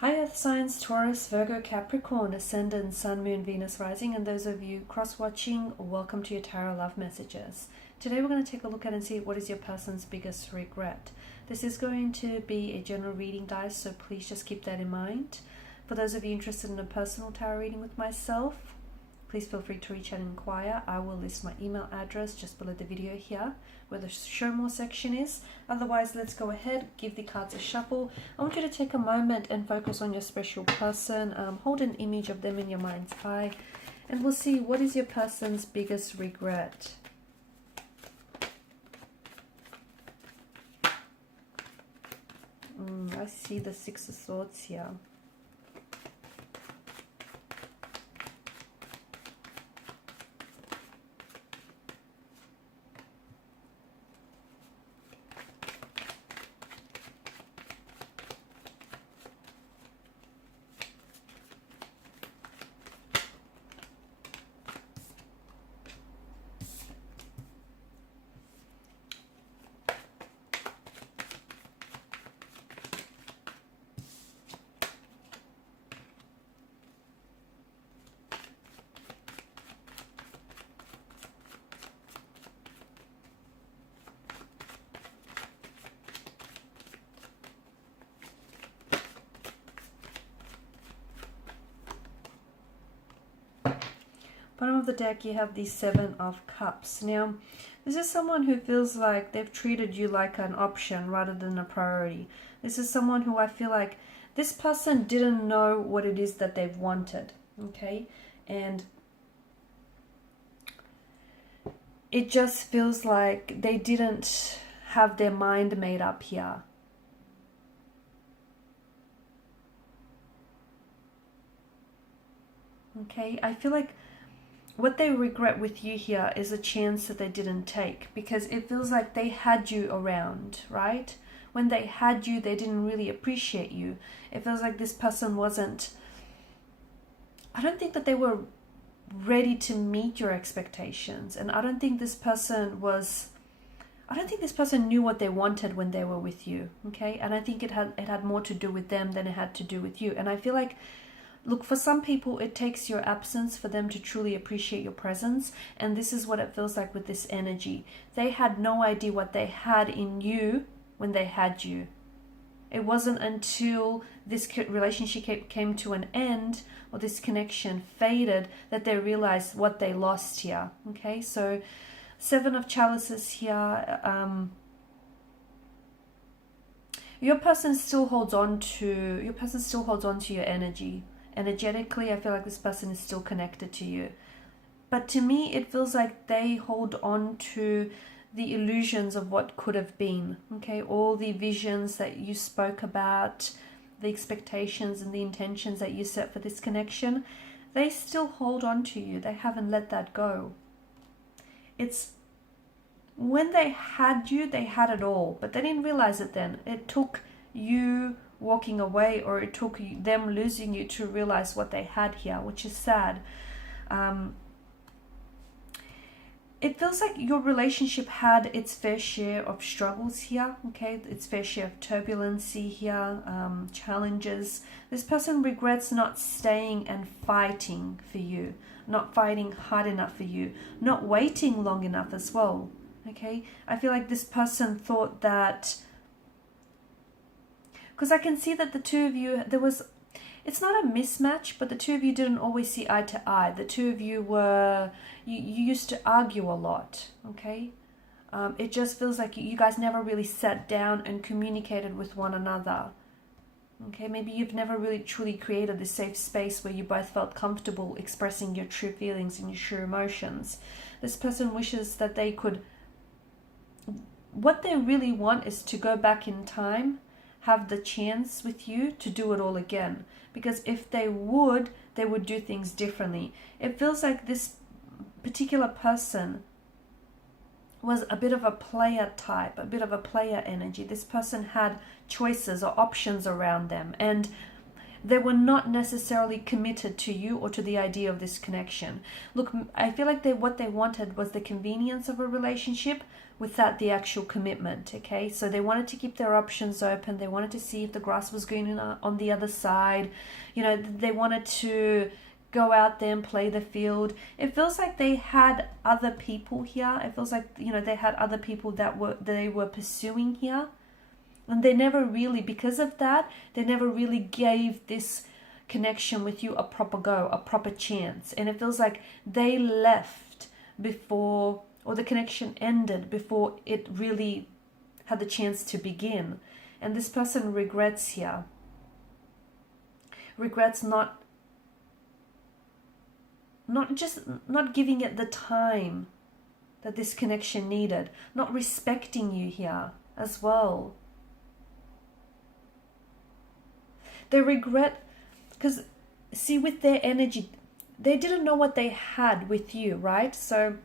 Hi Earth signs, Taurus, Virgo, Capricorn, Ascendant, Sun, Moon, Venus, Rising, and those of you cross-watching, welcome to your Tarot Love Messages. Today we're going to take a look at and see what is your person's biggest regret. This is going to be a general reading, guys, so please just keep that in mind. For those of you interested in a personal tarot reading with myself, please feel free to reach out and inquire. I will list my email address just below the video here, where the show more section is. Otherwise, let's go ahead, give the cards a shuffle. I want you to take a moment and focus on your special person. Hold an image of them in your mind's eye, and we'll see what is your person's biggest regret. I see the Six of Swords here. Bottom of the deck, you have the Seven of Cups. Now, this is someone who feels like they've treated you like an option rather than a priority. This is someone who I feel like this person didn't know what it is that they've wanted, okay? And it just feels like they didn't have their mind made up here. Okay, I feel like what they regret with you here is a chance that they didn't take, because it feels like they had you around, right? When they had you, they didn't really appreciate you. It feels like this person wasn't, I don't think that they were ready to meet your expectations. And I don't think this person knew what they wanted when they were with you, okay? And I think it had more to do with them than it had to do with you. And I feel like, look, for some people, it takes your absence for them to truly appreciate your presence. And this is what it feels like with this energy. They had no idea what they had in you when they had you. It wasn't until this relationship came to an end, or this connection faded, that they realized what they lost here. Okay, so Seven of Chalices here. Your person still holds on to your energy. Energetically, I feel like this person is still connected to you. But to me, it feels like they hold on to the illusions of what could have been. Okay, all the visions that you spoke about, the expectations and the intentions that you set for this connection, they still hold on to you. They haven't let that go. It's when they had you, they had it all, but they didn't realize it then. It took you walking away, or it took them losing you to realize what they had here, which is sad. It feels like your relationship had its fair share of struggles here, okay? Its fair share of turbulency here, challenges. This person regrets not staying and fighting for you, not fighting hard enough for you, not waiting long enough as well, okay? I feel like this person thought that, because I can see that the two of you, it's not a mismatch, but the two of you didn't always see eye to eye. The two of you you used to argue a lot, okay? It just feels like you guys never really sat down and communicated with one another, okay? Maybe you've never really truly created this safe space where you both felt comfortable expressing your true feelings and your true emotions. This person wishes that they could, what they really want is to go back in time, have the chance with you to do it all again. Because if they would do things differently. It feels like this particular person was a bit of a player type, a bit of a player energy. This person had choices or options around them. And they were not necessarily committed to you or to the idea of this connection. Look, I feel like what they wanted was the convenience of a relationship without the actual commitment, okay? So they wanted to keep their options open. They wanted to see if the grass was green on the other side. You know, they wanted to go out there and play the field. It feels like they had other people here. It feels like, you know, they had other people that they were pursuing here. And they never really, because of that, they never really gave this connection with you a proper go, a proper chance. And it feels like they left before, or the connection ended before it really had the chance to begin. And this person regrets here. Regrets not giving it the time that this connection needed. Not respecting you here as well. They regret, because see, with their energy, they didn't know what they had with you, right? So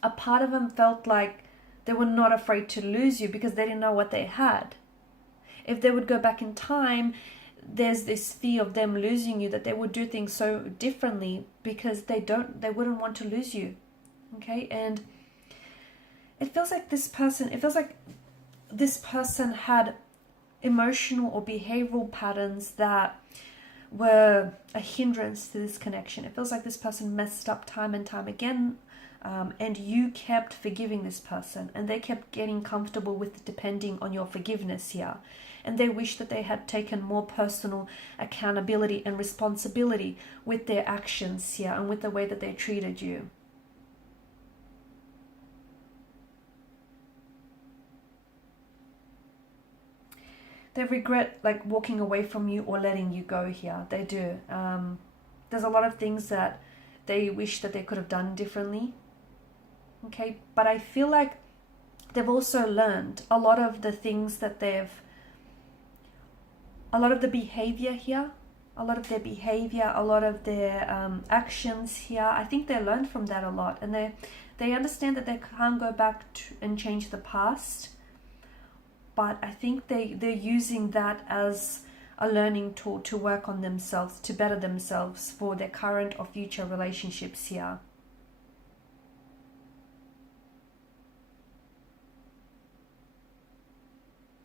a part of them felt like they were not afraid to lose you because they didn't know what they had. If they would go back in time, there's this fear of them losing you, that they would do things so differently because they wouldn't want to lose you. Okay? And it feels like this person had emotional or behavioral patterns that were a hindrance to this connection. It feels like this person messed up time and time again, and you kept forgiving this person, and they kept getting comfortable with depending on your forgiveness here. And they wish that they had taken more personal accountability and responsibility with their actions here and with the way that they treated you. They regret like walking away from you or letting you go here. They do. There's a lot of things that they wish that they could have done differently. Okay, but I feel like they've also learned a lot of the things that a lot of the behavior here, a lot of their behavior, a lot of their actions here. I think they learned from that a lot, and they understand that they can't go back and change the past. But I think they're using that as a learning tool to work on themselves, to better themselves for their current or future relationships here.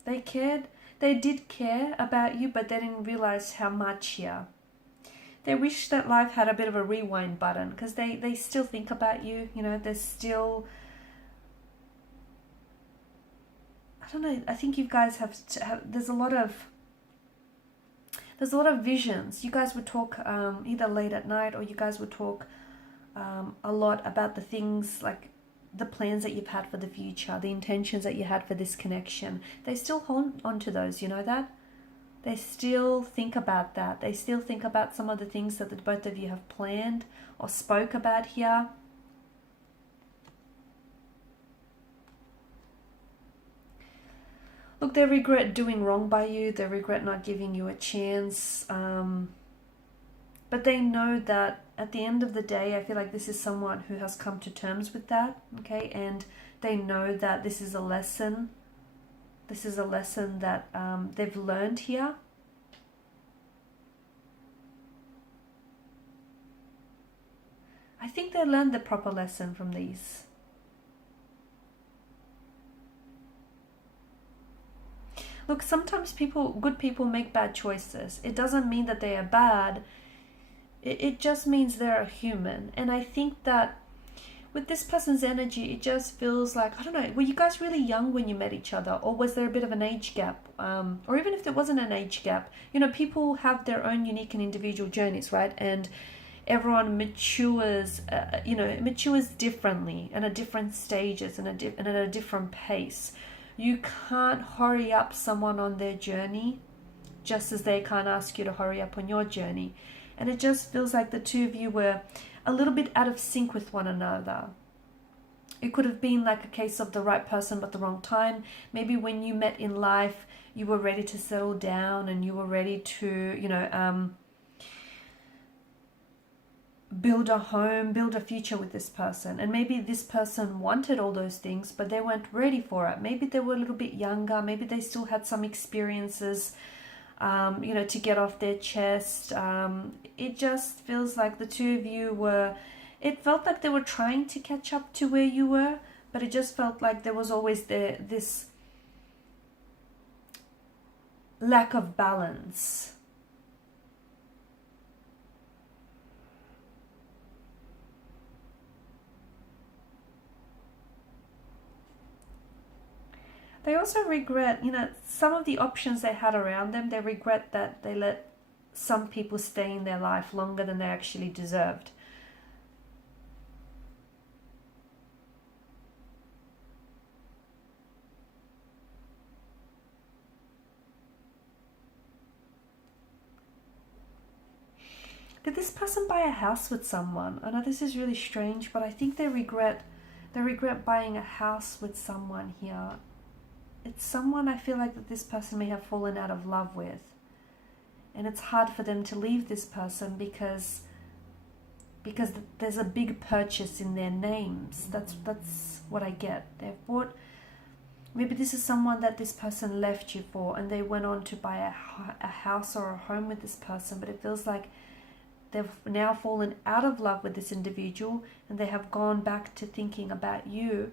They cared. They did care about you, but they didn't realize how much here. They wish that life had a bit of a rewind button, because they still think about you. You know, they're still... I don't know. I think you guys have there's a lot of visions. You guys would talk either late at night, or you guys would talk a lot about the things, like the plans that you've had for the future, the intentions that you had for this connection. They still hold on to those, you know that? They still think about that. They still think about some of the things that both of you have planned or spoke about here. Look, they regret doing wrong by you. They regret not giving you a chance. But they know that at the end of the day, I feel like this is someone who has come to terms with that. Okay, and they know that this is a lesson. This is a lesson that they've learned here. I think they learned the proper lesson from these. Look, sometimes good people make bad choices. It doesn't mean that they are bad. It just means they're a human. And I think that with this person's energy, it just feels like, I don't know, were you guys really young when you met each other? Or was there a bit of an age gap? Or even if there wasn't an age gap, you know, people have their own unique and individual journeys, right? And everyone matures, matures differently and at different stages and at a different pace. You can't hurry up someone on their journey, just as they can't ask you to hurry up on your journey. And it just feels like the two of you were a little bit out of sync with one another. It could have been like a case of the right person but the wrong time. Maybe when you met in life, you were ready to settle down and you were ready to, build a home, build a future with this person. And maybe this person wanted all those things, but they weren't ready for it. Maybe they were a little bit younger. Maybe they still had some experiences you know, to get off their chest. It just feels like the two of you were, it felt like they were trying to catch up to where you were, but it just felt like there was always this lack of balance. They also regret, you know, some of the options they had around them. They regret that they let some people stay in their life longer than they actually deserved. Did this person buy a house with someone? I know this is really strange, but I think they regret buying a house with someone here. It's someone I feel like that this person may have fallen out of love with. And it's hard for them to leave this person because there's a big purchase in their names. That's what I get. They've bought, maybe this is someone that this person left you for, and they went on to buy a house or a home with this person, but it feels like they've now fallen out of love with this individual and they have gone back to thinking about you.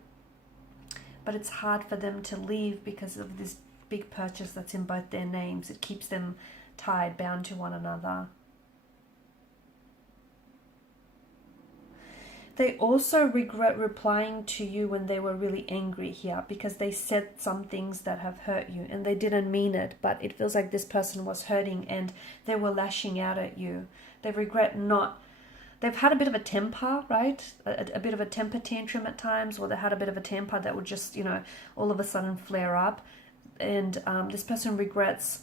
But it's hard for them to leave because of this big purchase that's in both their names. It keeps them tied, bound to one another. They also regret replying to you when they were really angry here, because they said some things that have hurt you and they didn't mean it, but it feels like this person was hurting and they were lashing out at you. They regret not, they've had a bit of a temper, right? A bit of a temper tantrum at times, or they had a bit of a temper that would just, you know, all of a sudden flare up. And this person regrets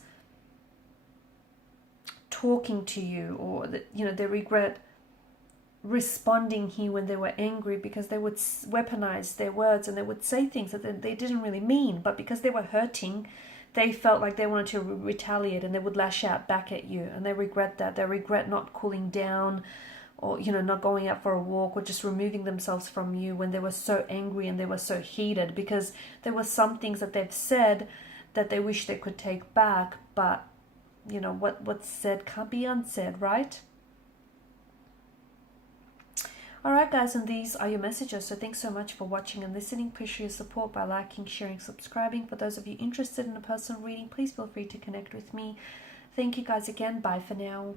talking to you, or, you know, they regret responding here when they were angry, because they would weaponize their words and they would say things that they didn't really mean, but because they were hurting, they felt like they wanted to retaliate and they would lash out back at you, and they regret that. They regret not cooling down, or, you know, not going out for a walk, or just removing themselves from you when they were so angry and they were so heated, because there were some things that they've said that they wish they could take back, but, you know, what's said can't be unsaid, right? Alright guys, and these are your messages. So thanks so much for watching and listening. Please show your support by liking, sharing, subscribing. For those of you interested in a personal reading, please feel free to connect with me. Thank you guys again. Bye for now.